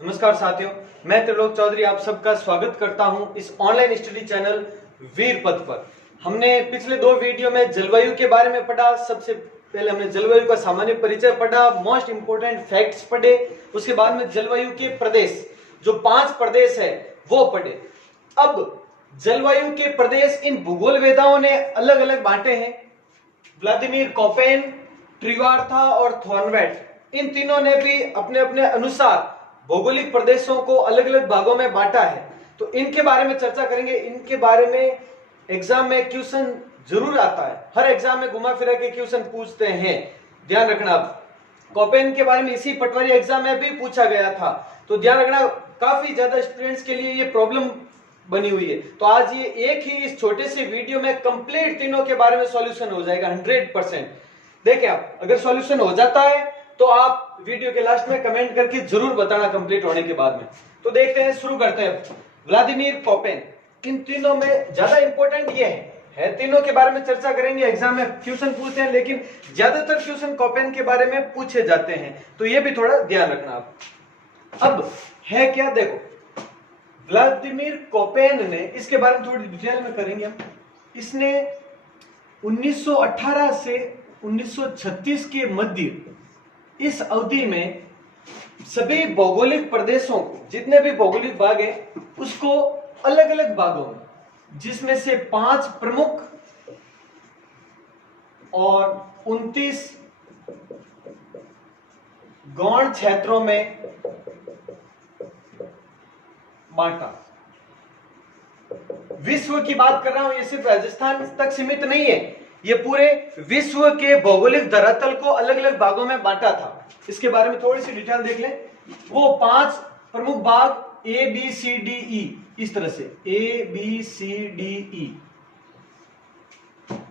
नमस्कार साथियों, मैं त्रिलोक चौधरी आप सबका स्वागत करता हूं इस ऑनलाइन स्टडी चैनल वीर पथ पर। हमने पिछले 2 वीडियो में जलवायु के बारे में पढ़ा। सबसे पहले हमने जलवायु का सामान्य परिचय पढ़ा, मोस्ट इंपोर्टेंट फैक्ट्स पढ़े। उसके बाद में जलवायु के प्रदेश, जो 5 प्रदेश है वो पढ़े। अब जलवायु के प्रदेश इन भूगोल वेदाओं ने अलग अलग बांटे हैं। व्लादिमीर कोपेन, ट्रिवार्था और थॉर्नवेट, इन तीनों ने भी अपने अपने अनुसार भौगोलिक प्रदेशों को अलग अलग भागों में बांटा है। तो इनके बारे में चर्चा करेंगे। इनके बारे में एग्जाम में क्वेश्चन जरूर आता है, हर एग्जाम में घुमा फिरा के क्वेश्चन पूछते हैं, ध्यान रखना। कोपेन के बारे में इसी पटवारी एग्जाम में भी पूछा गया था, तो ध्यान रखना। काफी ज्यादा स्टूडेंट्स के लिए ये प्रॉब्लम बनी हुई है। तो आज ये एक ही इस छोटे से वीडियो में कंप्लीट तीनों के बारे में सॉल्यूशन हो जाएगा 100%। देखिए, आप अगर सॉल्यूशन हो जाता है तो आप वीडियो के लास्ट में कमेंट करके जरूर बताना कंप्लीट होने के बाद में। तो देखते हैं, शुरू करते हैं। व्लादिमीर कोपेन, इन तीनों में ज्यादा इंपॉर्टेंट ये है, तीनों के बारे में चर्चा करेंगे। एग्जाम में क्वेश्चन पूछते हैं, लेकिन ज्यादातर क्वेश्चन कोपेन के बारे में पूछे जाते हैं, तो ये भी थोड़ा ध्यान रखना आप। अब है क्या, देखो, व्लादिमीर कोपेन ने, इसके बारे में थोड़ी डिटेल में करेंगे हम। इसने 1918 से 1936 के मध्य, इस अवधि में सभी भौगोलिक प्रदेशों को, जितने भी भौगोलिक भाग है, उसको अलग अलग भागों में, जिसमें से 5 प्रमुख और 29 गौण क्षेत्रों में बांटा। विश्व की बात कर रहा हूं, ये सिर्फ राजस्थान तक सीमित नहीं है, ये पूरे विश्व के भौगोलिक धरातल को अलग अलग भागों में बांटा था। इसके बारे में थोड़ी सी डिटेल देख लें। वो 5 प्रमुख भाग A B C D E, इस तरह से A B C D E,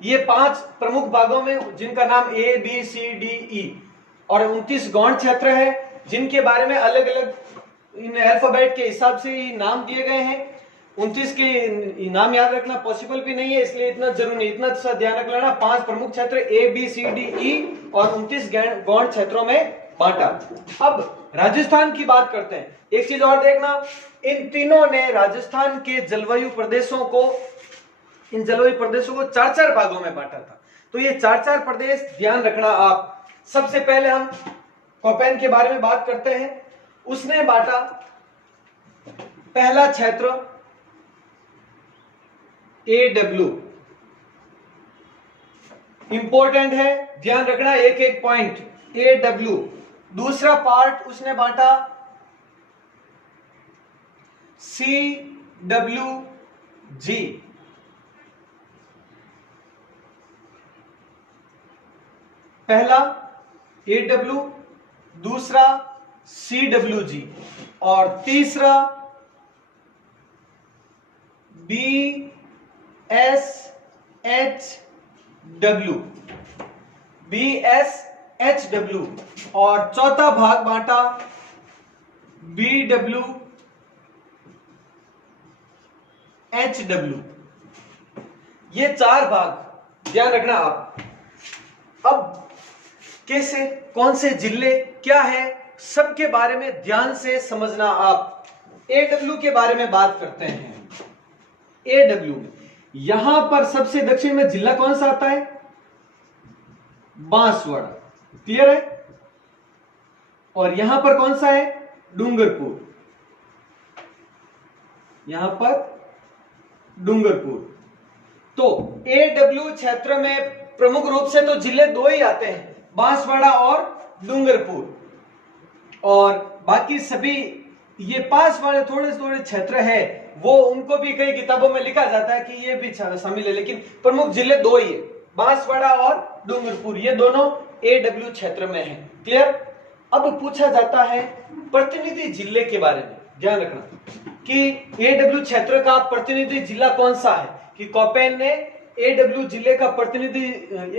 ये 5 प्रमुख भागों में, जिनका नाम A B C D E, और 29 गौण क्षेत्र है, जिनके बारे में अलग अलग इन अल्फाबेट के हिसाब से ही नाम दिए गए हैं। 29 के नाम याद रखना पॉसिबल भी नहीं है, इसलिए इतना जरूरी नहीं, इतना सा ध्यान रख लेना। 5 प्रमुख क्षेत्र A B C D E और 29 गौण क्षेत्रों में बांटा। अब राजस्थान की बात करते हैं। एक चीज और देखना, इन तीनों ने राजस्थान के जलवायु प्रदेशों को, इन जलवायु प्रदेशों को 4-4 भागों में बांटा था। तो ये 4-4 प्रदेश ध्यान रखना आप। सबसे पहले हम कोपेन के बारे में बात करते हैं। उसने बांटा पहला क्षेत्र AW, इंपॉर्टेंट है, ध्यान रखना एक एक पॉइंट, AW। दूसरा पार्ट उसने बांटा CWG, पहला AW, दूसरा CWG और तीसरा BSHW और चौथा भाग बांटा BWHW। ये 4 भाग ध्यान रखना आप। अब कैसे, कौन से जिले क्या है, सबके बारे में ध्यान से समझना आप। AW के बारे में बात करते हैं। AW में यहां पर सबसे दक्षिण में जिला कौन सा आता है? बांसवाड़ा, क्लियर है। और यहां पर कौन सा है? डूंगरपुर, यहां पर डूंगरपुर। तो AW क्षेत्र में प्रमुख रूप से तो जिले 2 ही आते हैं, बांसवाड़ा और डूंगरपुर, और बाकी सभी ये पास वाले थोड़े थोड़े क्षेत्र है, वो उनको भी कई किताबों में लिखा जाता है कि ये भी शामिल है, लेकिन प्रमुख जिले 2 ही है, बांसवाड़ा और डूंगरपुर, ये दोनों AW क्षेत्र में है, क्लियर। अब पूछा जाता है प्रतिनिधि जिले के बारे में, ध्यान रखना कि AW क्षेत्र का प्रतिनिधि जिला कौन सा है, कि कोपेन ने AW जिले का प्रतिनिधि,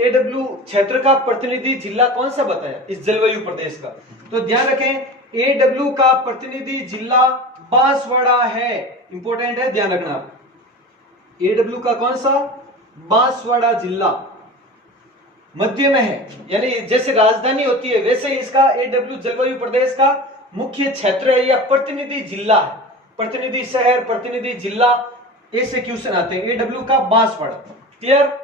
AW क्षेत्र का प्रतिनिधि जिला कौन सा बताया इस जलवायु प्रदेश का। तो ध्यान रखें, AW का प्रतिनिधि जिला बांसवाड़ा है, इंपॉर्टेंट है, ध्यान रखना। AW का कौन सा? बांसवाड़ा जिला मध्य में है, यानी जैसे राजधानी होती है वैसे ही इसका AW जलवायु प्रदेश का मुख्य क्षेत्र है या प्रतिनिधि जिला है, प्रतिनिधि शहर, प्रतिनिधि जिला, ऐसे क्वेश्चन आते हैं। AW का बांसवाड़ा। क्लियर।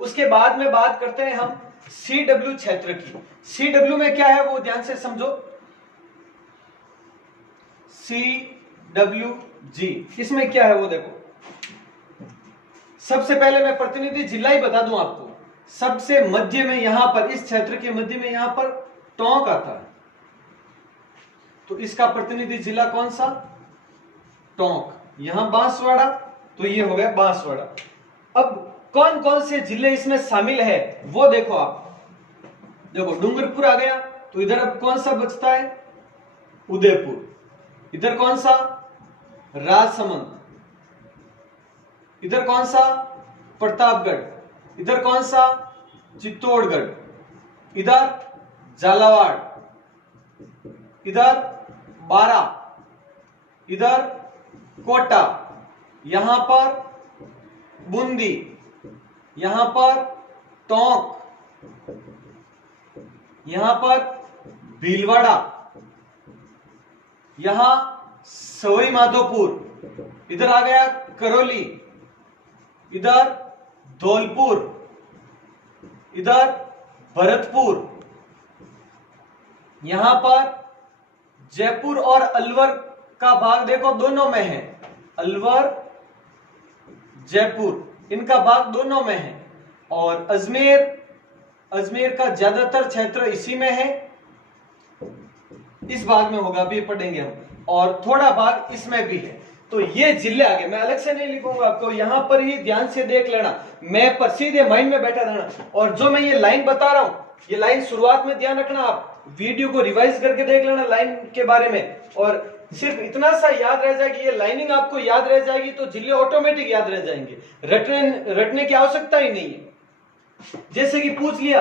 उसके बाद में बात करते हैं हम CW क्षेत्र की। CW में क्या है वो ध्यान से समझो। CWG इसमें क्या है वो देखो। सबसे पहले मैं प्रतिनिधि जिला ही बता दूं आपको। सबसे मध्य में यहां पर, इस क्षेत्र के मध्य में यहां पर टोंक आता है, तो इसका प्रतिनिधि जिला कौन सा? टोंक। यहां बांसवाड़ा, तो ये हो गया बांसवाड़ा। अब कौन कौन से जिले इसमें शामिल है वो देखो आप। देखो डूंगरपुर आ गया, तो इधर अब कौन सा बचता है? उदयपुर। इधर कौन सा? राजसमंद। इधर कौन सा? प्रतापगढ़। इधर कौन सा? चित्तौड़गढ़। इधर झालावाड़। इधर बारा। इधर कोटा। यहां पर बूंदी। यहां पर टोंक। यहां पर भीलवाड़ा। यहां सवाई माधोपुर। इधर आ गया करौली। इधर धौलपुर। इधर भरतपुर। यहां पर जयपुर और अलवर का भाग देखो दोनों में है। अलवर, जयपुर, इनका भाग दोनों में है। और अजमेर, अजमेर का ज्यादातर क्षेत्र इसी में है, इस भाग में होगा, अभी पढ़ेंगे हम। और थोड़ा भाग इसमें भी है। तो ये जिले आगे मैं अलग से नहीं लिखूंगा आपको, यहां पर ही ध्यान से देख लेना, मैप पर सीधे माइंड में बैठा रहना। और जो मैं ये लाइन बता रहा हूं, ये लाइन शुरुआत में ध्यान रखना, आप वीडियो को रिवाइज करके देख लेना लाइन के बारे में। और सिर्फ इतना सा याद रह जाएगी, ये लाइनिंग आपको याद रह जाएगी तो जिले ऑटोमेटिक याद रह जाएंगे, रटने की आवश्यकता ही नहीं है। जैसे कि पूछ लिया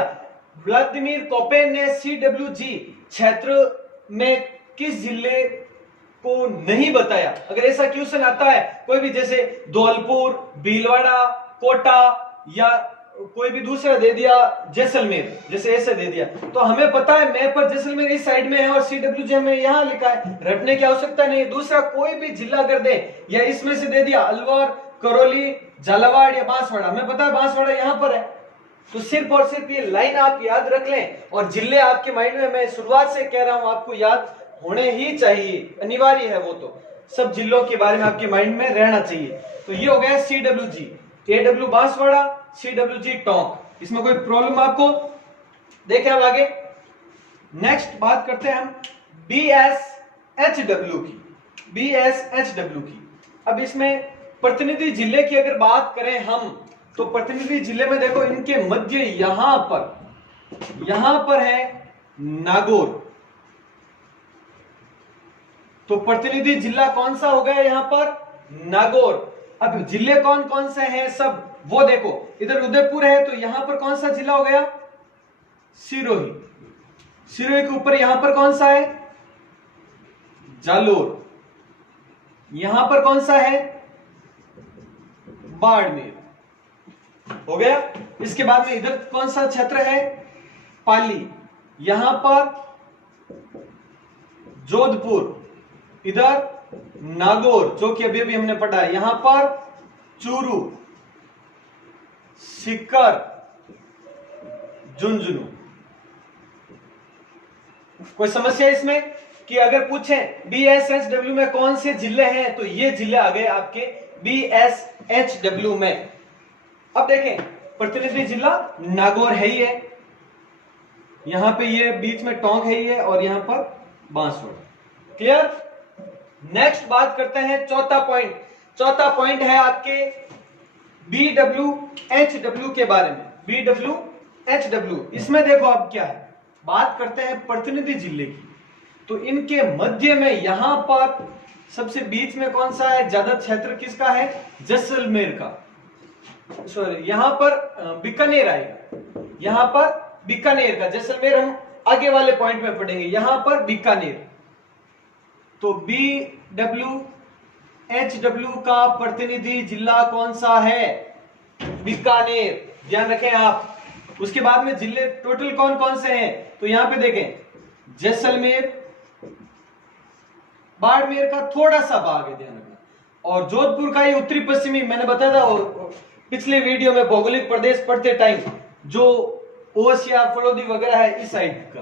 व्लादिमीर कोपेन ने CWG क्षेत्र में किस जिले को नहीं बताया। अगर ऐसा क्वेश्चन आता है कोई भी, जैसे धौलपुर, भीलवाड़ा, कोटा या कोई भी दूसरा दे दिया जैसलमेर, जैसे ऐसे दे दिया, तो हमें पता है मैप पर जैसलमेर इस साइड में है और CWG में यहां लिखा है, रटने की आवश्यकता नहीं है। दूसरा कोई भी जिला अगर दे या इसमें से दे दिया अलवर, करौली, झालावाड़ या बांसवाड़ा, हमें पता है बांसवाड़ा यहां पर है, तो सिर्फ और सिर्फ ये लाइन आप याद रख लें और जिले आपके माइंड में, मैं शुरुआत से कह रहा हूं, आपको याद होने ही चाहिए, अनिवार्य है वो, तो सब जिलों के बारे में आपके माइंड में रहना चाहिए। तो ये हो गया CWG। AW Banswara, CWG Tonk. इसमें कोई प्रॉब्लम आपको? देखें अब आगे नेक्स्ट बात करते हैं हम BSHW की। BSHW की, अब इसमें प्रतिनिधि जिले की अगर बात करें हम, तो प्रतिनिधि जिले में देखो इनके मध्य यहां पर है नागौर। तो प्रतिनिधि जिला कौन सा हो गया यहां पर? नागौर। अब जिले कौन कौन से हैं सब वो देखो, इधर उदयपुर है तो यहां पर कौन सा जिला हो गया? सिरोही। सिरोही के ऊपर यहां पर कौन सा है? जालोर। यहां पर कौन सा है? बाड़मेर। हो गया। इसके बाद में इधर कौन सा क्षेत्र है? पाली। यहां पर जोधपुर। इधर नागौर, जो कि अभी हमने पढ़ा है। यहां पर चूरू, सीकर, झुंझुनू। कोई समस्या इसमें कि अगर पूछें BSHW में कौन से जिले हैं, तो ये जिले आ गए आपके BSHW में। अब देखें प्रतिनिधि जिला नागौर है ही है, यहां पे ये बीच में टोंक है ही है और यहां पर बांसवाड़ा। क्लियर। नेक्स्ट बात करते हैं चौथा पॉइंट। चौथा पॉइंट है आपके BWHW के बारे में। BWHW, इसमें देखो अब क्या है, बात करते हैं प्रतिनिधि जिले की। तो इनके मध्य में यहां पर सबसे बीच में कौन सा है? ज्यादा क्षेत्र किसका है? जैसलमेर का। सॉरी, यहां पर बीकानेर आएगा, यहां पर बीकानेर का। जैसलमेर हम आगे वाले पॉइंट में पढ़ेंगे। यहां पर बीकानेर। तो BWHW का प्रतिनिधि जिला कौन सा है? बीकानेर। ध्यान रखें आप। उसके बाद में जिले टोटल कौन कौन से हैं? तो यहां पे देखें जैसलमेर, बाड़मेर का थोड़ा सा भाग है, ध्यान रखना। और जोधपुर का ये उत्तरी पश्चिमी, मैंने बताया था पिछले वीडियो में भौगोलिक प्रदेश पढ़ते टाइम, जो ओस या फलोदी वगैरह है इस साइड का।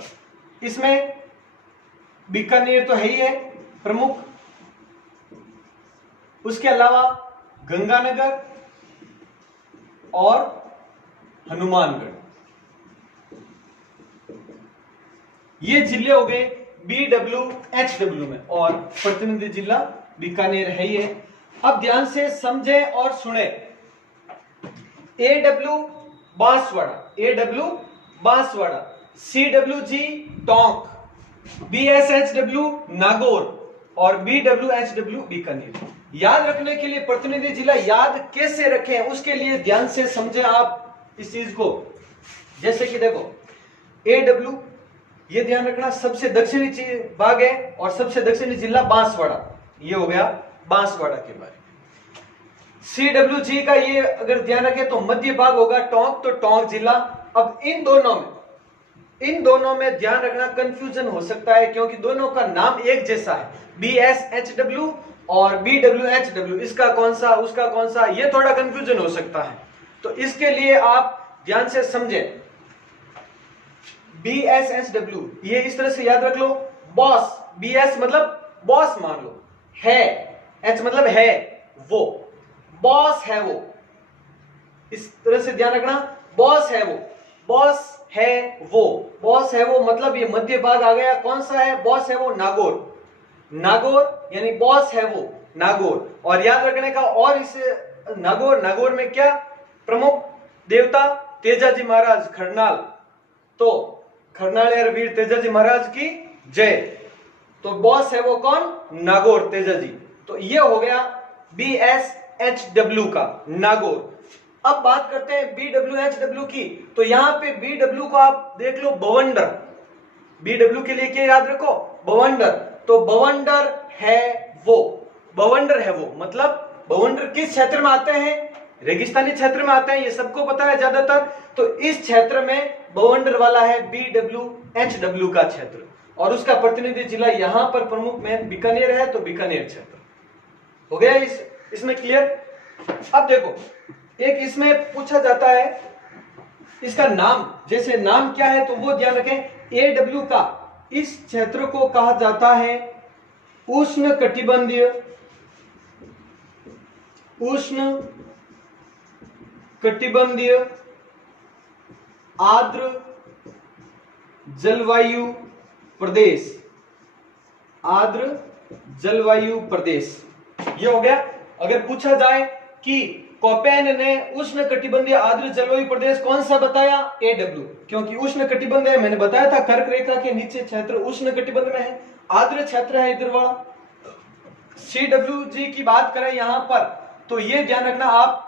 इसमें बीकानेर तो है ही है प्रमुख, उसके अलावा गंगानगर और हनुमानगढ़, ये जिले हो गए BWHW में, और प्रतिनिधि जिला बीकानेर है ही है। अब ध्यान से समझे और सुने। AW Banswara, CWG Tonk, BSHW Nagaur और BWHW बीकानेर। याद रखने के लिए प्रतिनिधि जिला याद कैसे रखें, उसके लिए ध्यान से समझे आप इस चीज को। जैसे कि देखो AW, ये ध्यान रखना सबसे दक्षिणी भाग है और सबसे दक्षिणी जिला बांसवाड़ा, ये हो गया बांसवाड़ा के बारे में। CWG का ये अगर ध्यान रखें तो मध्य भाग होगा टोंक, तो टोंक जिला। अब इन दोनों में ध्यान रखना, कंफ्यूजन हो सकता है क्योंकि दोनों का नाम एक जैसा है, BSHW और BWHW, इसका कौन सा उसका कौन सा, ये थोड़ा कंफ्यूजन हो सकता है। तो इसके लिए आप ध्यान से समझें। BSHW ये इस तरह से याद रख लो, बॉस, BS मतलब बॉस मान लो, है, H मतलब है वो, बॉस है वो, इस तरह से ध्यान रखना, बॉस है वो, बॉस है वो, बॉस है वो मतलब ये मध्य भाग आ गया। कौन सा है बॉस है वो? नागौर यानी बॉस है वो नागौर। और याद रखने का, और इस नागौर में क्या प्रमुख देवता? तेजाजी महाराज खरनाल, तो खरनाल वीर तेजाजी महाराज की जय। तो बॉस है वो कौन? नागौर तेजाजी। तो ये हो गया BSHW का नागौर। अब बात करते हैं BWHW की। तो यहां पे BW को आप देख लो, बवंडर। BW के लिए क्या याद रखो? बवंडर। तो बवंडर है वो, बवंडर है वो मतलब बवंडर किस क्षेत्र में आते हैं? रेगिस्तानी क्षेत्र में आते हैं, ये सबको पता है ज्यादातर। तो इस क्षेत्र में बवंडर वाला है BWHW का क्षेत्र, और उसका प्रतिनिधि जिला यहां पर प्रमुख में बीकानेर है, तो बीकानेर क्षेत्र हो गया इसमें क्लियर। अब देखो, एक इसमें पूछा जाता है इसका नाम, जैसे नाम क्या है तो वो ध्यान रखें। AW का इस क्षेत्र को कहा जाता है उष्ण कटिबंधीय आर्द्र जलवायु प्रदेश, आर्द्र जलवायु प्रदेश, ये हो गया। अगर पूछा जाए कि कोपेन ने उष्ण कटिबंधीय आर्द्र जलवायु प्रदेश कौन सा बताया? AW, क्योंकि उष्ण कटिबंध है, मैंने बताया था कर्क रेखा के नीचे क्षेत्र उष्ण कटिबंध में है, आर्द्र क्षेत्र है इधर वाला। CWG की बात करें यहां पर, तो ये ध्यान रखना आप,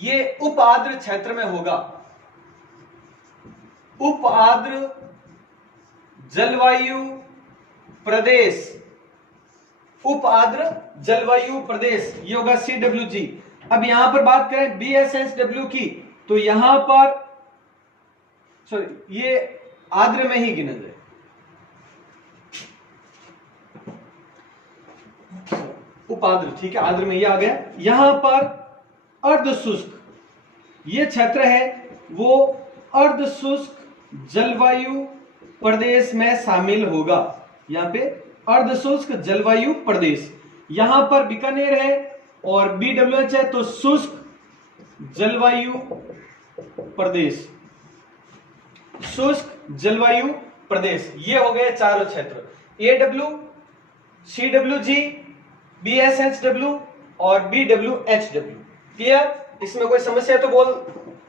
ये उप आर्द्र क्षेत्र में होगा, उप आर्द्र जलवायु प्रदेश, उप आर्द्र जलवायु प्रदेश, ये होगा CWG। अब यहां पर बात करें BSHW की, तो यहां पर ये आर्द्र में ही गिना जाए, उप आर्द्र, ठीक है, आर्द्र में ये आ गया। यहां पर अर्ध शुष्क ये क्षेत्र है, वो अर्ध शुष्क जलवायु प्रदेश में शामिल होगा। यहां पे अर्ध शुष्क जलवायु प्रदेश, यहां पर बीकानेर है और BWH है, तो शुष्क जलवायु प्रदेश, शुष्क जलवायु प्रदेश, ये हो गए चारों क्षेत्र, AW, CWG, BSHW और BWHW। क्लियर? इसमें कोई समस्या है तो बोल,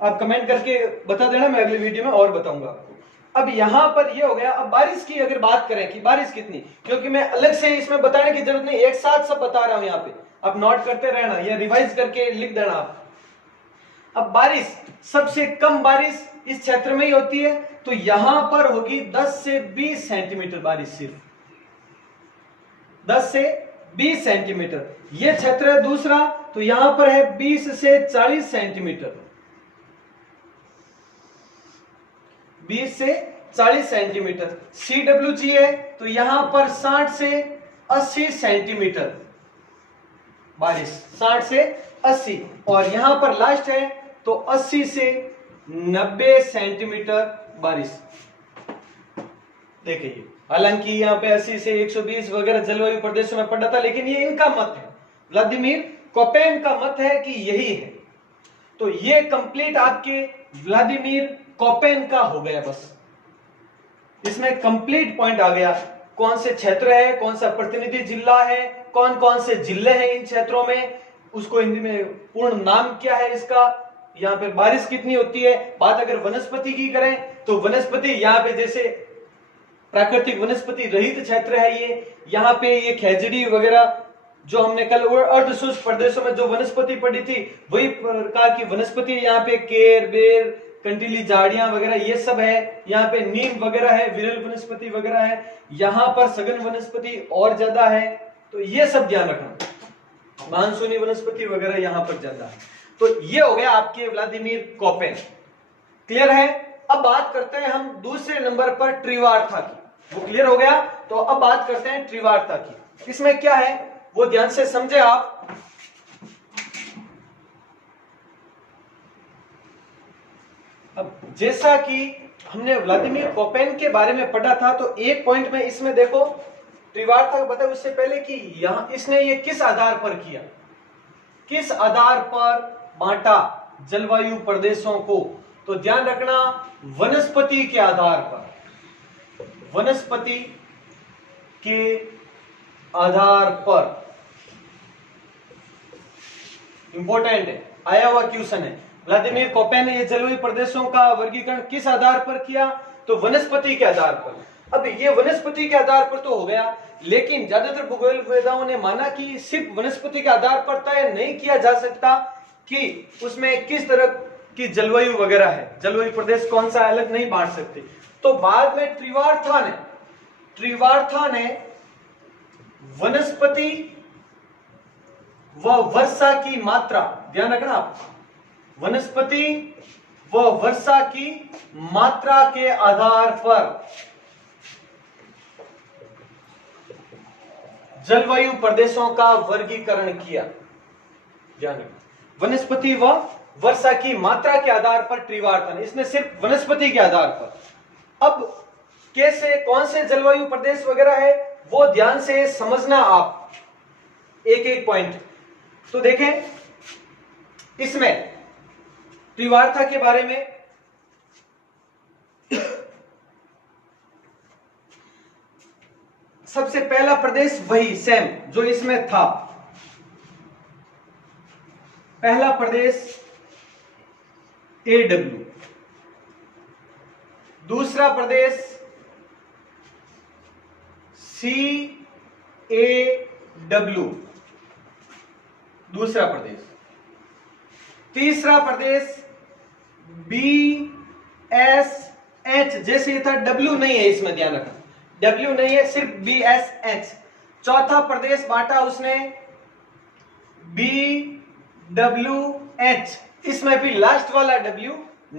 आप कमेंट करके बता देना, मैं अगले वीडियो में और बताऊंगा आपको। अब यहां पर ये हो गया। अब बारिश की अगर बात करें कि बारिश कितनी, क्योंकि मैं अलग से इसमें बताने की जरूरत नहीं, एक साथ सब बता रहा हूं यहाँ पे, आप नोट करते रहना या रिवाइज करके लिख देना आप। अब बारिश, सबसे कम बारिश इस क्षेत्र में ही होती है, तो यहां पर होगी 10 से 20 सेंटीमीटर बारिश, सिर्फ 10 से 20 सेंटीमीटर। यह क्षेत्र है दूसरा, तो यहां पर है 20 से 40 सेंटीमीटर, 20 से 40 सेंटीमीटर। CWG है तो यहां पर 60 से 80 सेंटीमीटर बारिश, 60 से 80, और यहां पर लास्ट है तो 80 से 90 सेंटीमीटर बारिश। देखिए हालांकि यहाँ पे 80 से 120 वगैरह जलवायु प्रदेशों में पड़ा था, लेकिन ये इनका मत है, व्लादिमीर कोपेन का मत है कि यही है। तो ये कंप्लीट आपके व्लादिमीर कोपेन का हो गया। बस इसमें कंप्लीट पॉइंट आ गया, कौन से क्षेत्र है, कौन सा प्रतिनिधि जिला है, कौन कौन से जिले हैं इन क्षेत्रों में, उसको हिंदी में पूर्ण नाम क्या है इसका, यहाँ पे बारिश कितनी होती है। बात अगर वनस्पति की करें तो वनस्पति यहाँ पे जैसे प्राकृतिक वनस्पति रहित क्षेत्र है ये, यहाँ पे ये खेजड़ी वगैरह जो हमने कल अर्धशुष्क प्रदेशों में जो वनस्पति पढ़ी थी वही प्रकार की वनस्पति यहाँ पे केर बेर कंटीली झाड़ियां वगैरह ये सब है। यहाँ पे नीम वगैरह है, विरल वनस्पति वगैरह है, यहाँ पर सघन वनस्पति और ज्यादा है, तो ये सब ध्यान रखना। मानसूनी वनस्पति वगैरह यहाँ पर ज्यादा है। तो ये हो गया आपके व्लादिमीर कोपेन। क्लियर है। अब बात करते हैं हम दूसरे नंबर पर ट्रिवार्था की। वो क्लियर हो गया, तो अब बात करते हैं ट्रिवार्था की। इसमें क्या है वो ध्यान से समझे आप। अब जैसा कि हमने व्लादिमीर कोपेन के बारे में पढ़ा था, तो एक पॉइंट में इसमें देखो ट्रिवार्था बताया उससे पहले कि यहां इसने ये किस आधार पर किया, किस आधार पर बांटा जलवायु प्रदेशों को। तो ध्यान रखना वनस्पति के आधार पर, वनस्पति के आधार पर। इंपॉर्टेंट है, आया हुआ क्वेश्चन है। व्लादिमीर कोपेन ने ये जलवायु प्रदेशों का वर्गीकरण किस आधार पर किया, तो वनस्पति के आधार पर। अब ये वनस्पति के आधार पर तो हो गया, लेकिन ज्यादातर भूगोलवेदाओं ने माना कि सिर्फ वनस्पति के आधार पर तय नहीं किया जा सकता कि उसमें किस तरह की जलवायु वगैरह है, जलवायु प्रदेश कौन सा अलग नहीं बांट सकते। तो बाद में ट्रिवार्था ने वनस्पति व वर्षा की मात्रा, ध्यान रखना आप, वनस्पति व वर्षा की मात्रा के आधार पर जलवायु प्रदेशों का वर्गीकरण किया। ध्यान रखना वनस्पति व वर्षा की मात्रा के आधार पर ट्रिवार्था ने, इसने सिर्फ वनस्पति के आधार पर। अब कैसे कौन से जलवायु प्रदेश वगैरह है वो ध्यान से समझना आप, एक एक पॉइंट। तो देखें इसमें ट्रिवार्था के बारे में सबसे पहला प्रदेश वही सेम जो इसमें था, पहला प्रदेश AW, दूसरा प्रदेश CAW, दूसरा प्रदेश, तीसरा प्रदेश BSH, जैसे ये था W नहीं है इसमें, ध्यान रखना W नहीं है, सिर्फ BSH। चौथा प्रदेश बांटा उसने BWH, इसमें भी लास्ट वाला W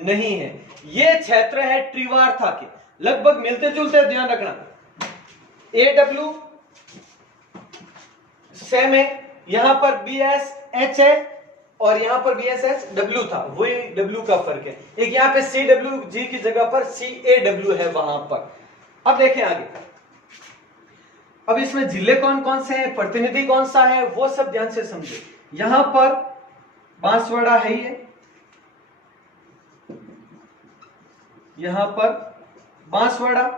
नहीं है। ये क्षेत्र है ट्रिवार्था के, लगभग मिलते जुलते, ध्यान रखना। AW सेम है, यहां पर BSH है और यहां पर BSHW था, वही W का फर्क है। एक यहां पे CWG की जगह पर CAW है वहां पर। अब देखें आगे, अब इसमें जिले कौन कौन से हैं, प्रतिनिधि कौन सा है, वो सब ध्यान से समझे। यहां पर बांसवाड़ा है, ये यहां पर बांसवाड़ा,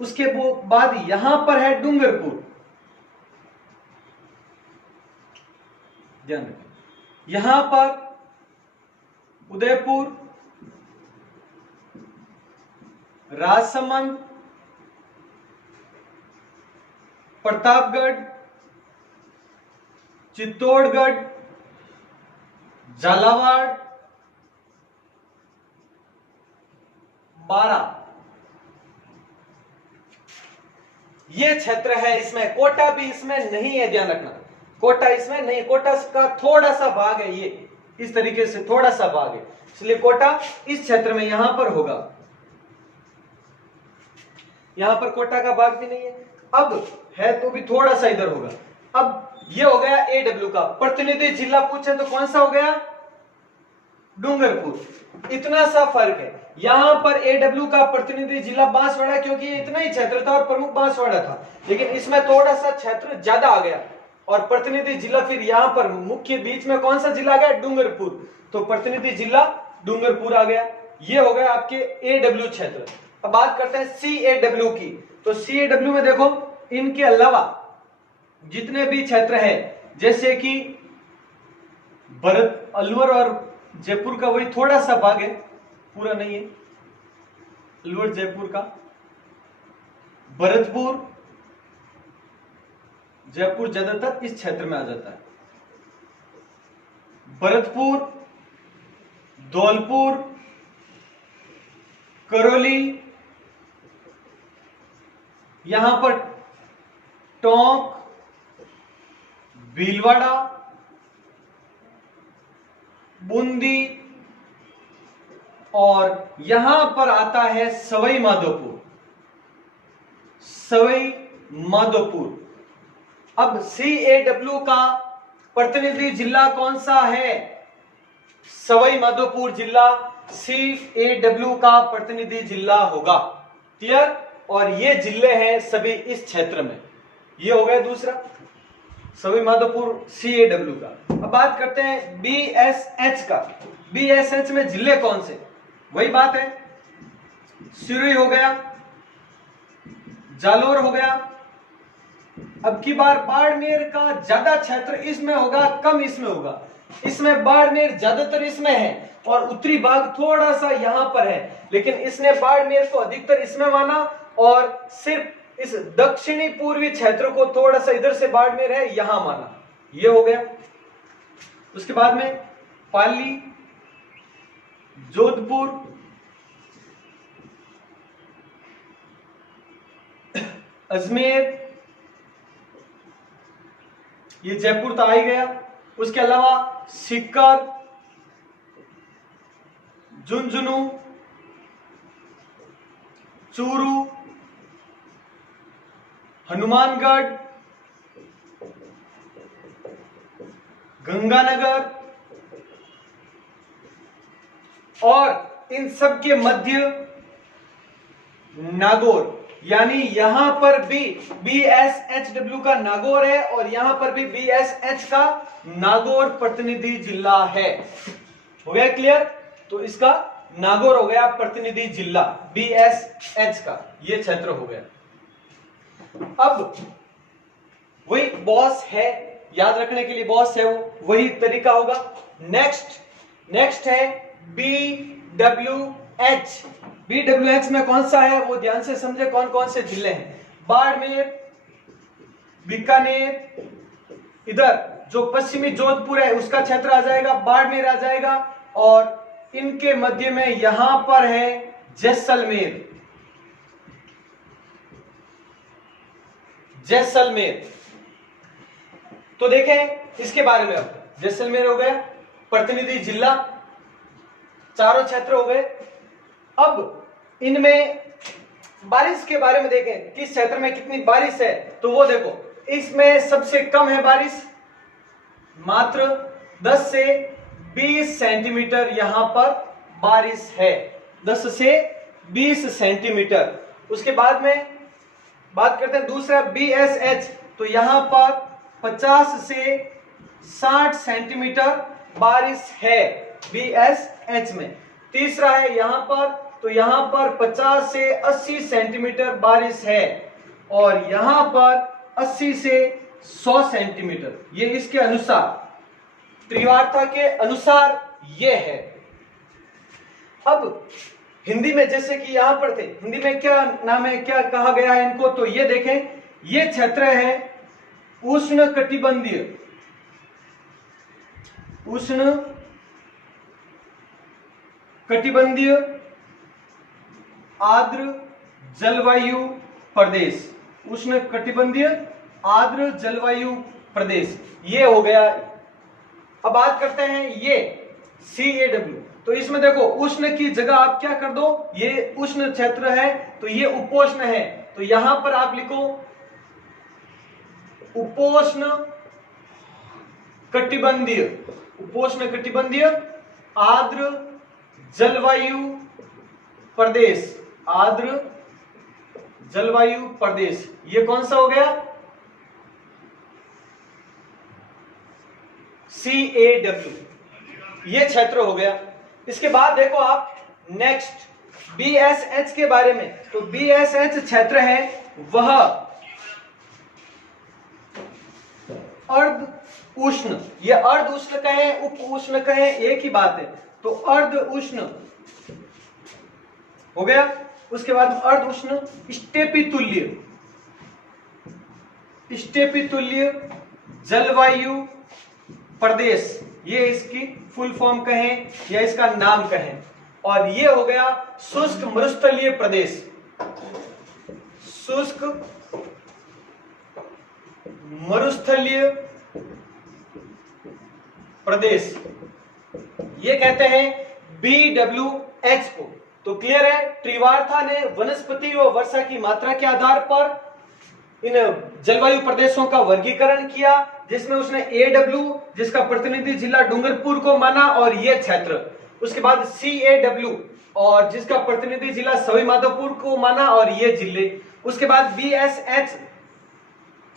उसके बाद यहां पर है डूंगरपुर, ध्यान रखें, यहां पर उदयपुर, राजसमंद, प्रतापगढ़, चित्तौड़गढ़, झालावाड़, बारा, ये क्षेत्र है। इसमें कोटा भी इसमें नहीं है, ध्यान रखना, कोटा इसमें नहीं, कोटा का थोड़ा सा भाग है, ये इस तरीके से थोड़ा सा भाग है, इसलिए कोटा इस क्षेत्र में यहां पर होगा। यहां पर कोटा का भाग भी नहीं है। अब है तो भी थोड़ा सा इधर होगा। अब ये हो गया AW का प्रतिनिधि जिला पूछे तो कौन सा हो गया, डूंगरपुर। इतना सा फर्क है। यहां पर AW का प्रतिनिधि जिला बांसवाड़ा, क्योंकि ये इतना ही क्षेत्र था और प्रमुख बांसवाड़ा था, लेकिन इसमें थोड़ा सा क्षेत्र ज्यादा आ गया और प्रतिनिधि जिला फिर यहां पर मुख्य बीच में कौन सा जिला आ गया, डूंगरपुर, तो प्रतिनिधि जिला डूंगरपुर आ गया। ये हो गया आपके AW क्षेत्र। अब बात करते हैं CAW की। तो CAW में देखो इनके अलावा जितने भी क्षेत्र हैं, जैसे कि भरत, अलवर और जयपुर का वही थोड़ा सा भाग है, पूरा नहीं है, अलवर जयपुर का, भरतपुर जयपुर ज्यादातर इस क्षेत्र में आ जाता है, भरतपुर, धौलपुर, करौली, यहां पर टोंक, भीलवाड़ा, बूंदी और यहां पर आता है सवाई माधोपुर, सवाई माधोपुर। अब CAW का प्रतिनिधि जिला कौन सा है, सवाई माधोपुर जिला CAW का प्रतिनिधि जिला होगा। क्लियर। और ये जिले हैं सभी इस क्षेत्र में। ये हो गया दूसरा, सवाई माधोपुर CAW का। अब बात करते हैं BSH का। BSH में जिले कौन से, वही बात है, सिरोही हो गया, जालोर हो गया। अब की बार बाड़मेर का ज्यादा क्षेत्र इसमें होगा, कम इसमें होगा। इसमें बाड़मेर ज्यादातर इसमें है और उत्तरी भाग थोड़ा सा यहां पर है, लेकिन इसने बाड़मेर को अधिकतर इसमें माना और सिर्फ इस दक्षिणी पूर्वी क्षेत्र को थोड़ा सा इधर से बाड़मेर है यहां माना। ये हो गया। उसके बाद में पाली, जोधपुर, अजमेर, ये जयपुर तो आ ही गया। उसके अलावा सीकर, झुंझुनू, चूरू, हनुमानगढ़, गंगानगर और इन सब के मध्य नागौर, यानी यहां पर भी BSHW का नागौर है और यहां पर भी BSH का नागौर प्रतिनिधि जिला है। हो गया क्लियर। तो इसका नागौर हो गया प्रतिनिधि जिला BSH का, ये क्षेत्र हो गया। अब वही बॉस है, याद रखने के लिए बॉस है वो, वही तरीका होगा। नेक्स्ट है BWH। BWH में कौन सा है वो ध्यान से समझे, कौन कौन से जिले हैं। बाड़मेर, बीकानेर, इधर जो पश्चिमी जोधपुर है उसका क्षेत्र आ जाएगा, बाड़मेर आ जाएगा और इनके मध्य में यहां पर है जैसलमेर। जैसलमेर तो देखें इसके बारे में। अब जैसलमेर हो गया प्रतिनिधि जिला, चारों क्षेत्र हो गए। अब इनमें बारिश के बारे में देखें, किस क्षेत्र में कितनी बारिश है, तो वो देखो इसमें सबसे कम है बारिश, मात्र 10 से 20 सेंटीमीटर यहां पर बारिश है, 10 से 20 सेंटीमीटर। उसके बाद में बात करते हैं दूसरा BSH, तो यहां पर 50 से 60 सेंटीमीटर बारिश है BSH में। तीसरा है यहां पर, तो यहां पर 50 से 80 सेंटीमीटर बारिश है और यहां पर 80 से 100 सेंटीमीटर। ये इसके अनुसार, त्रिवार्ता के अनुसार ये है। अब हिंदी में जैसे कि यहां पर थे, हिंदी में क्या नाम है, क्या कहा गया है इनको, तो ये देखें, ये क्षेत्र है उष्ण कटिबंधीय, उष्ण कटिबंधीय आर्द्र जलवायु प्रदेश, उष्ण कटिबंधीय आर्द्र जलवायु प्रदेश, ये हो गया। अब बात करते हैं ये CAW, तो इसमें देखो उष्ण की जगह आप क्या कर दो, ये उष्ण क्षेत्र है तो ये उपोष्ण है, तो यहां पर आप लिखो उपोष्ण कटिबंधीय, उपोष्ण कटिबंधीय आर्द्र जलवायु प्रदेश, आर्द्र जलवायु प्रदेश। ये कौन सा हो गया? CAW, ये क्षेत्र हो गया। इसके बाद देखो आप नेक्स्ट BSH के बारे में। तो BSH क्षेत्र है वह अर्ध उष्ण, ये अर्ध उष्ण कहें उप उष्ण कहें एक ही बात है। तो अर्ध उष्ण हो गया। उसके बाद अर्ध उष्ण स्टेपी तुल्य जलवायु प्रदेश, ये इसकी फुल फॉर्म कहें या इसका नाम कहें। और ये हो गया शुष्क मरुस्थलीय प्रदेश, शुष्क मरुस्थलीय प्रदेश, ये कहते हैं BWH को। तो क्लियर है, ट्रिवार्था ने वनस्पति व वर्षा की मात्रा के आधार पर इन जलवायु प्रदेशों का वर्गीकरण किया, जिसमें उसने AW जिसका प्रतिनिधि जिला डूंगरपुर को माना और ये क्षेत्र। उसके बाद CAW और जिसका प्रतिनिधि जिला सवाई माधोपुर को माना और ये जिले। उसके बाद BSH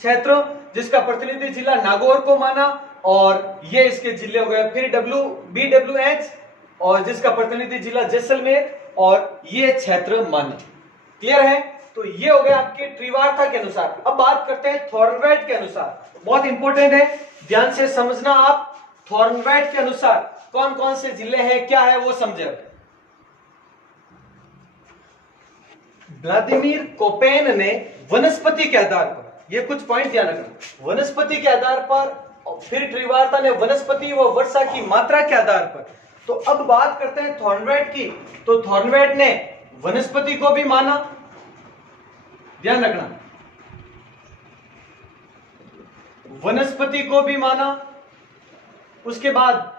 क्षेत्र जिसका प्रतिनिधि जिला नागौर को माना और ये इसके जिले हो गए। फिर BWH और जिसका प्रतिनिधि जिला जैसलमेर और ये क्षेत्र माने। क्लियर है? तो ये हो गया आपके ट्रिवार्था के अनुसार। अब बात करते हैं थॉर्नवेट के अनुसार, बहुत इंपॉर्टेंट है, ध्यान से समझना आप। थॉर्नवेट के अनुसार कौन कौन से जिले हैं, क्या है वो समझे। व्लादिमीर कोपेन ने वनस्पति के आधार पर, ये कुछ पॉइंट ध्यान रखना, वनस्पति के आधार पर, फिर ट्रिवार्था ने वनस्पति व वर्षा की मात्रा के आधार पर। तो अब बात करते हैं थॉर्नवेट की। तो थॉर्नवेट ने वनस्पति को भी माना, ध्यान रखना, वनस्पति को भी माना। उसके बाद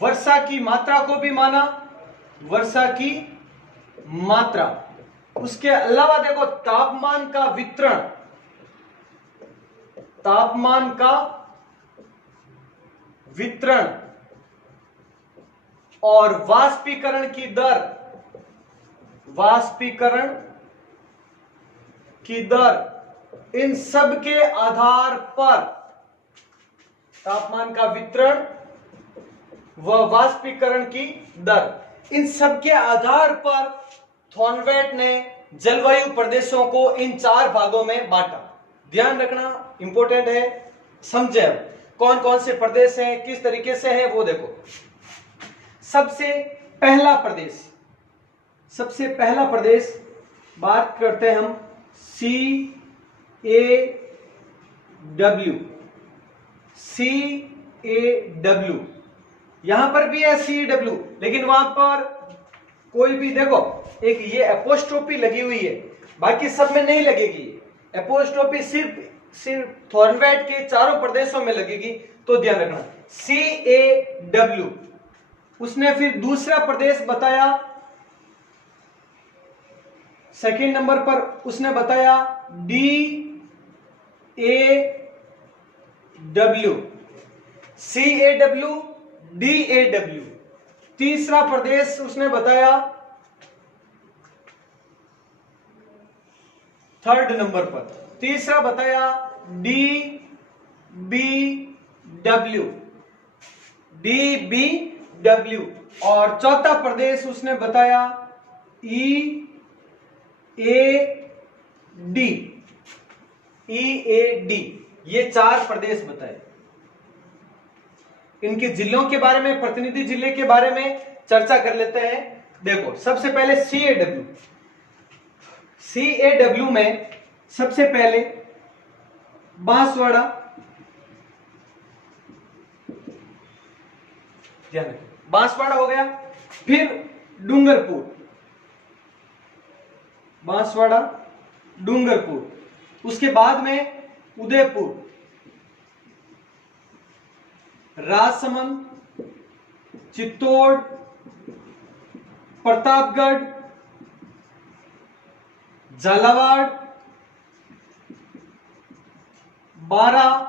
वर्षा की मात्रा को भी माना, वर्षा की मात्रा। उसके अलावा देखो तापमान का वितरण, तापमान का वितरण और वाष्पीकरण की दर, वाष्पीकरण की दर, इन सब के आधार पर तापमान का वितरण व वाष्पीकरण की दर, इन सब के आधार पर थॉर्नवेट ने जलवायु प्रदेशों को इन 4 भागों में बांटा। ध्यान रखना, इंपॉर्टेंट है, समझे। कौन कौन से प्रदेश हैं, किस तरीके से हैं वो देखो। सबसे पहला प्रदेश, सबसे पहला प्रदेश बात करते हैं हम CAW, CAW। यहां पर भी है CAW, लेकिन वहां पर कोई भी देखो एक ये एपोस्ट्रोफी लगी हुई है, बाकी सब में नहीं लगेगी। एपोस्ट्रोफी सिर्फ थॉर्नवेट के 4 प्रदेशों में लगेगी, तो ध्यान रखना CAW। उसने फिर दूसरा प्रदेश बताया, सेकंड नंबर पर उसने बताया DAW, CAW, DAW। तीसरा प्रदेश उसने बताया थर्ड नंबर पर, तीसरा बताया DBW, DBW। और चौथा प्रदेश उसने बताया EAD, EAD। ये 4 प्रदेश बताए। इनके जिलों के बारे में, प्रतिनिधि जिले के बारे में चर्चा कर लेते हैं। देखो सबसे पहले CAW, CAW में सबसे पहले बांसवाड़ा, ध्यान रखिए, बांसवाड़ा हो गया। फिर डूंगरपुर, बांसवाड़ा, डूंगरपुर। उसके बाद में उदयपुर, राजसमंद, चित्तौड़, प्रतापगढ़, झालावाड़, 12,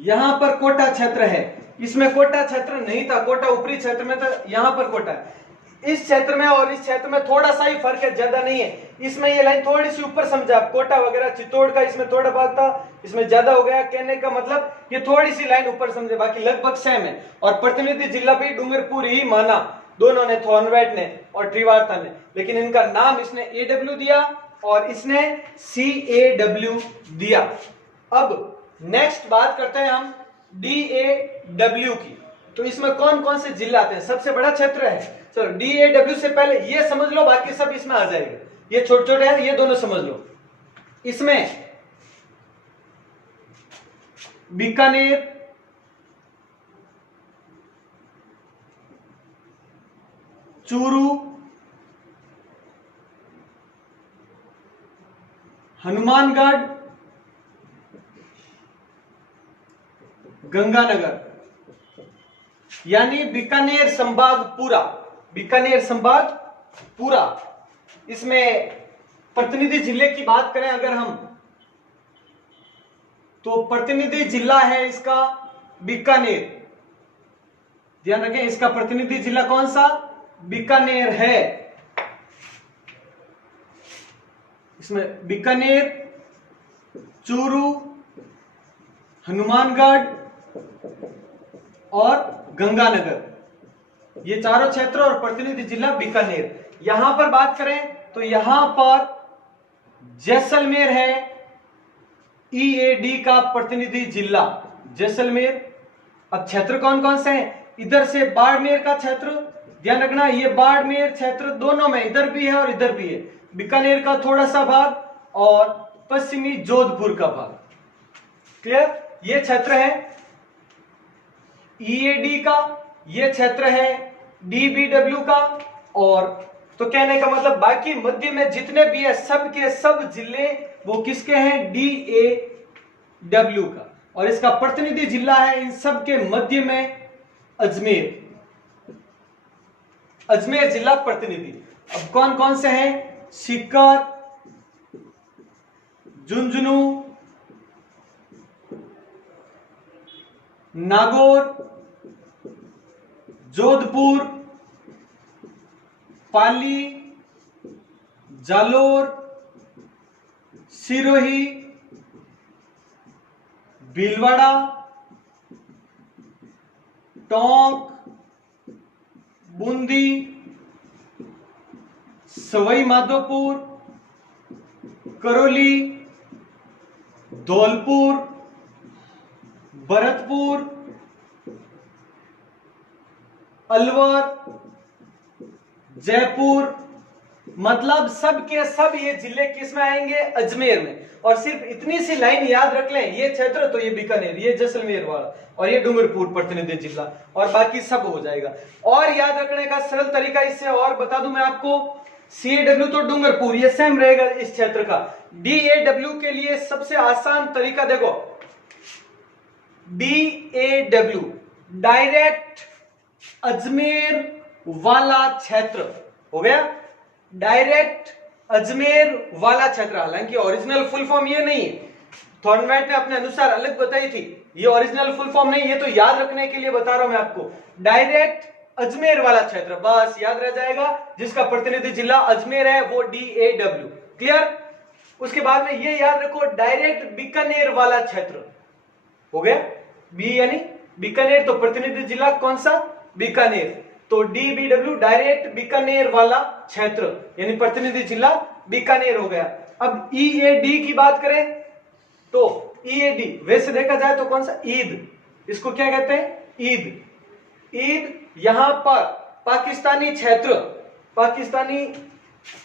यहां पर कोटा क्षेत्र है, इसमें कोटा क्षेत्र नहीं था, कोटा ऊपरी क्षेत्र में था, यहां पर कोटा है। इस क्षेत्र में और इस क्षेत्र में थोड़ा सा ही फर्क है, ज्यादा नहीं है। इसमें ये लाइन थोड़ी सी ऊपर समझा आप, कोटा वगैरह चित्तौड़ का इसमें थोड़ा भाग था, इसमें ज्यादा हो गया। कहने का मतलब ये थोड़ी सी लाइन ऊपर समझे, बाकी लगभग सेम है। और प्रतिनिधि जिला भी डूंगरपुर ही माना, दोनों ने, थॉर्नवेट ने और ट्रिवार्ता ने, लेकिन इनका नाम इसने AW दिया और इसने CAW दिया। अब नेक्स्ट बात करते हैं हम DAW की। तो इसमें कौन कौन से जिला आते हैं, सबसे बड़ा क्षेत्र है। चलो DAW से पहले ये समझ लो, बाकी सब इसमें आ जाएगा। ये छोटे छोटे हैं, ये दोनों समझ लो। इसमें बीकानेर, चूरू, हनुमानगढ़, गंगानगर, यानी बीकानेर संभाग पूरा, बीकानेर संभाग पूरा। इसमें प्रतिनिधि जिले की बात करें अगर हम, तो प्रतिनिधि जिला है इसका बीकानेर। ध्यान रखें, इसका प्रतिनिधि जिला कौन सा, बीकानेर है। इसमें बीकानेर, चूरू, हनुमानगढ़ और गंगानगर, ये चारों क्षेत्र और प्रतिनिधि जिला बीकानेर। यहां पर बात करें तो यहां पर जैसलमेर है EAD का प्रतिनिधि जिला, जैसलमेर। अब क्षेत्र कौन कौन से हैं, इधर से बाड़मेर का क्षेत्र, ध्यान रखना ये बाड़मेर क्षेत्र दोनों में, इधर भी है और इधर भी है। बीकानेर का थोड़ा सा भाग और पश्चिमी जोधपुर का भाग। क्लियर, ये क्षेत्र है EAD का, ये क्षेत्र है DBW का। और तो कहने का मतलब बाकी मध्य में जितने भी है सब के सब जिले वो किसके हैं, DAW का। और इसका प्रतिनिधि जिला है इन सब के मध्य में अजमेर, अजमेर जिला प्रतिनिधि। अब कौन कौन से हैं, सीकर, झुंझुनू, नागौर, जोधपुर, पाली, जालोर, सिरोही, भीलवाड़ा, टोंक, बूंदी, सवाई माधोपुर, करौली, धौलपुर, भरतपुर, अलवर, जयपुर। मतलब सब के सब ये जिले किस में आएंगे, अजमेर में। और सिर्फ इतनी सी लाइन याद रख लें, ये क्षेत्र तो ये बीकानेर, ये जैसलमेर वाला और ये डूंगरपुर प्रतिनिधि जिला, और बाकी सब हो जाएगा। और याद रखने का सरल तरीका इससे और बता दूं मैं आपको, CAW तो डूंगरपुर ये सेम रहेगा इस क्षेत्र का। DAW के लिए सबसे आसान तरीका देखो, DAW डायरेक्ट अजमेर वाला क्षेत्र हो गया, डायरेक्ट अजमेर वाला क्षेत्र। हालांकि ओरिजिनल फुल फॉर्म ये नहीं है, थॉर्नवेट ने अपने अनुसार अलग बताई थी, ये ओरिजिनल फुल फॉर्म नहीं, ये तो याद रखने के लिए बता रहा हूं मैं आपको। डायरेक्ट अजमेर वाला क्षेत्र बस याद रह जाएगा, जिसका प्रतिनिधि जिला अजमेर है वो DAW। क्लियर, उसके बाद में ये याद रखो, डायरेक्ट बीकानेर वाला क्षेत्र हो गया, बी यानी बीकानेर, तो प्रतिनिधि जिला कौन सा, बीकानेर। तो DBW डायरेक्ट बीकानेर वाला क्षेत्र यानी प्रतिनिधि जिला बीकानेर हो गया। अब EAD की बात करें तो EAD वैसे देखा जाए तो कौन सा, ईद, इसको क्या कहते हैं, ईद। ईद यहां पर पाकिस्तानी क्षेत्र, पाकिस्तानी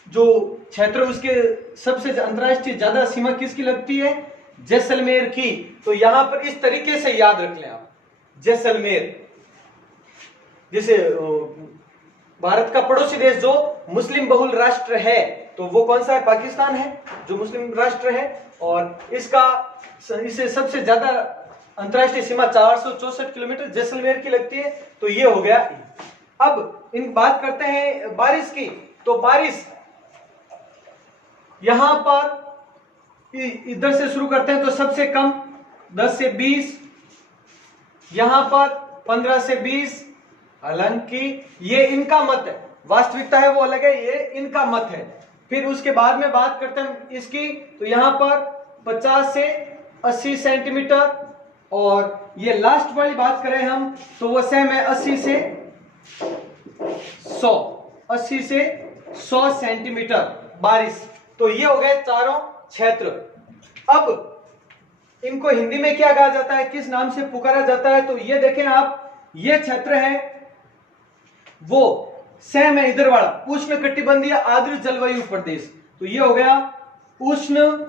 जो क्षेत्र उसके सबसे अंतरराष्ट्रीय ज्यादा सीमा किसकी लगती है, जैसलमेर की। तो यहां पर इस तरीके से याद रख लें आप, जैसलमेर। जैसे भारत का पड़ोसी देश जो मुस्लिम बहुल राष्ट्र है तो वो कौन सा है, पाकिस्तान है जो मुस्लिम राष्ट्र है। और इसे सबसे ज्यादा अंतरराष्ट्रीय सीमा 464 किलोमीटर जैसलमेर की लगती है। तो ये हो गया। अब इन बात करते हैं बारिश की, तो बारिश यहां पर इधर से शुरू करते हैं तो सबसे कम 10 से 20, यहां पर 15 से 20। हालांकि ये इनका मत है, वास्तविकता है वो अलग है, ये इनका मत है। फिर उसके बाद में बात करते हैं इसकी, तो यहां पर 50 से 80 सेंटीमीटर। और ये लास्ट वाली बात करें हम तो वो सेम है 80 से 100 सेंटीमीटर बारिश। तो ये हो गए चारों क्षेत्र। अब इनको हिंदी में क्या कहा जाता है, किस नाम से पुकारा जाता है, तो ये देखें आप, ये क्षेत्र है वो सेम है इधर वाला, उष्ण कटिबंधीय आर्द्र जलवायु प्रदेश। तो ये हो गया उष्ण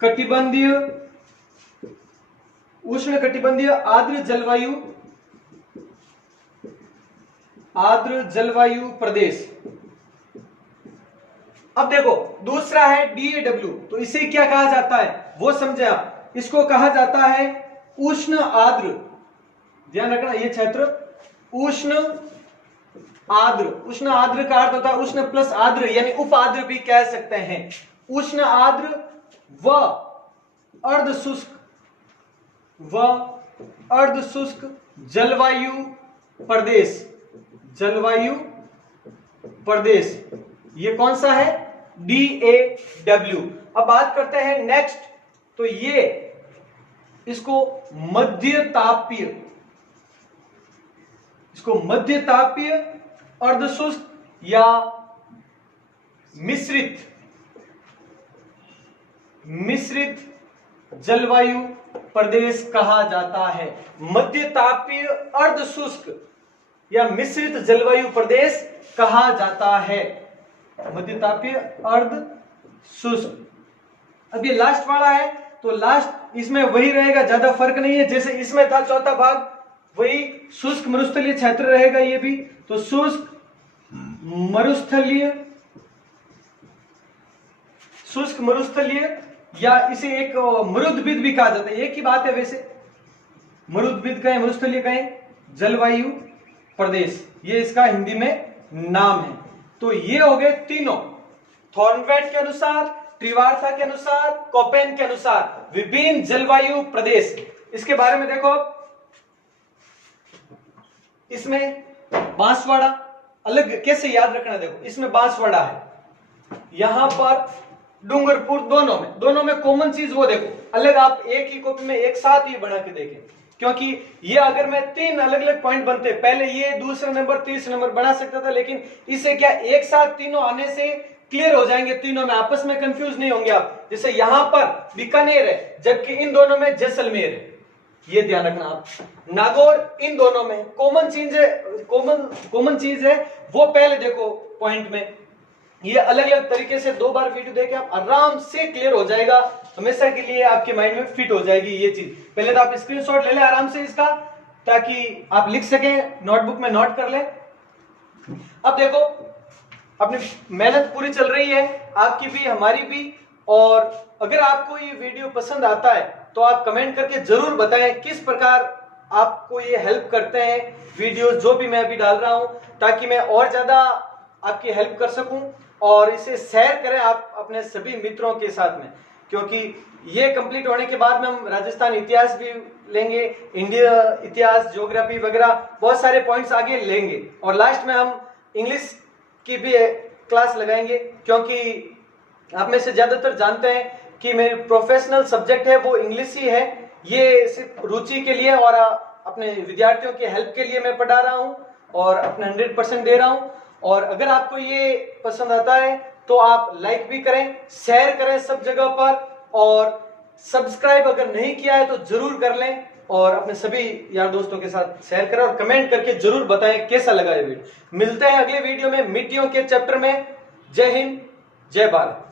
कटिबंधीय आर्द्र जलवायु प्रदेश। अब देखो दूसरा है DAW, तो इसे क्या कहा जाता है वो समझे आप। इसको कहा जाता है उष्ण आर्द्र, ध्यान रखना ये क्षेत्र उष्ण आर्द्र का अर्थ होता है उष्ण प्लस आर्द्र, यानी उप आर्द्र भी कह सकते हैं। उष्ण आर्द्र व अर्ध शुष्क जलवायु प्रदेश, ये कौन सा है, DAW। अब बात करते हैं नेक्स्ट, तो ये इसको मध्य तापीय अर्धशुष्क या मिश्रित जलवायु प्रदेश कहा जाता है। मध्य तापीय अर्धशुष्क या मिश्रित जलवायु प्रदेश कहा जाता है, मध्य तापीय अर्धशुष्क। अब ये लास्ट वाला है, तो लास्ट इसमें वही रहेगा, ज्यादा फर्क नहीं है, जैसे इसमें था चौथा भाग वही शुष्क मरुस्थलीय क्षेत्र रहेगा ये भी। तो शुष्क मरुस्थलीय या इसे एक मरुद्भिद भी कहा जाता है, एक ही बात है वैसे, मरुद्भिद कहें मरुस्थलीय कहें, जलवायु प्रदेश, ये इसका हिंदी में नाम है। तो ये हो गए तीनों, थॉर्नवेट के अनुसार, त्रिवार्था के अनुसार, कोपेन के अनुसार विभिन्न जलवायु प्रदेश। इसके बारे में देखो, इसमें बांसवाड़ा अलग कैसे याद रखना, देखो इसमें बांसवाड़ा है, यहां पर डूंगरपुर, दोनों में कॉमन चीज वो देखो, अलग आप एक ही कॉपी में एक साथ ही बना के देखें, क्योंकि ये अगर मैं 3 अलग अलग पॉइंट बनते, पहले ये दूसरा नंबर तीसरा नंबर बना सकता था, लेकिन इसे क्या एक साथ तीनों आने से क्लियर हो जाएंगे, तीनों में आपस में कंफ्यूज नहीं होंगे आप। जैसे यहां पर बीकानेर है, जबकि इन दोनों में जैसलमेर है, ये ध्यान रखना आप। नागौर इन दोनों में कॉमन चीज है वो पहले देखो पॉइंट में, ये अलग अलग तरीके से 2 बार वीडियो देखे आप आराम से क्लियर हो जाएगा, हमेशा के लिए आपके माइंड में फिट हो जाएगी ये चीज। पहले तो आप स्क्रीनशॉट ले लें आराम से इसका, ताकि आप लिख सकें, नोटबुक में नोट कर लें। अब देखो अपनी मेहनत पूरी चल रही है, आपकी भी हमारी भी, और अगर आपको ये वीडियो पसंद आता है तो आप कमेंट करके जरूर बताएं किस प्रकार आपको ये हेल्प करते हैं वीडियोस जो भी मैं अभी डाल रहा हूं, ताकि मैं और ज्यादा आपकी हेल्प कर सकूं। और इसे शेयर करें आप अपने सभी मित्रों के साथ में, क्योंकि ये कंप्लीट होने के बाद में हम राजस्थान इतिहास भी लेंगे, इंडिया इतिहास, ज्योग्राफी वगैरह बहुत सारे पॉइंट्स आगे लेंगे, और लास्ट में हम इंग्लिश की भी क्लास लगाएंगे, क्योंकि आप में से ज्यादातर जानते हैं कि मेरी प्रोफेशनल सब्जेक्ट है वो इंग्लिश ही है। ये सिर्फ रुचि के लिए और अपने विद्यार्थियों के हेल्प के लिए मैं पढ़ा रहा हूँ और अपने 100% दे रहा हूँ। और अगर आपको ये पसंद आता है तो आप लाइक भी करें, शेयर करें सब जगह पर, और सब्सक्राइब अगर नहीं किया है तो जरूर कर लें, और अपने सभी यार दोस्तों के साथ शेयर करें, और कमेंट करके जरूर बताएं कैसा लगा ये वीडियो। मिलते हैं अगले वीडियो में मिट्टियों के चैप्टर में। जय हिंद, जय भारत।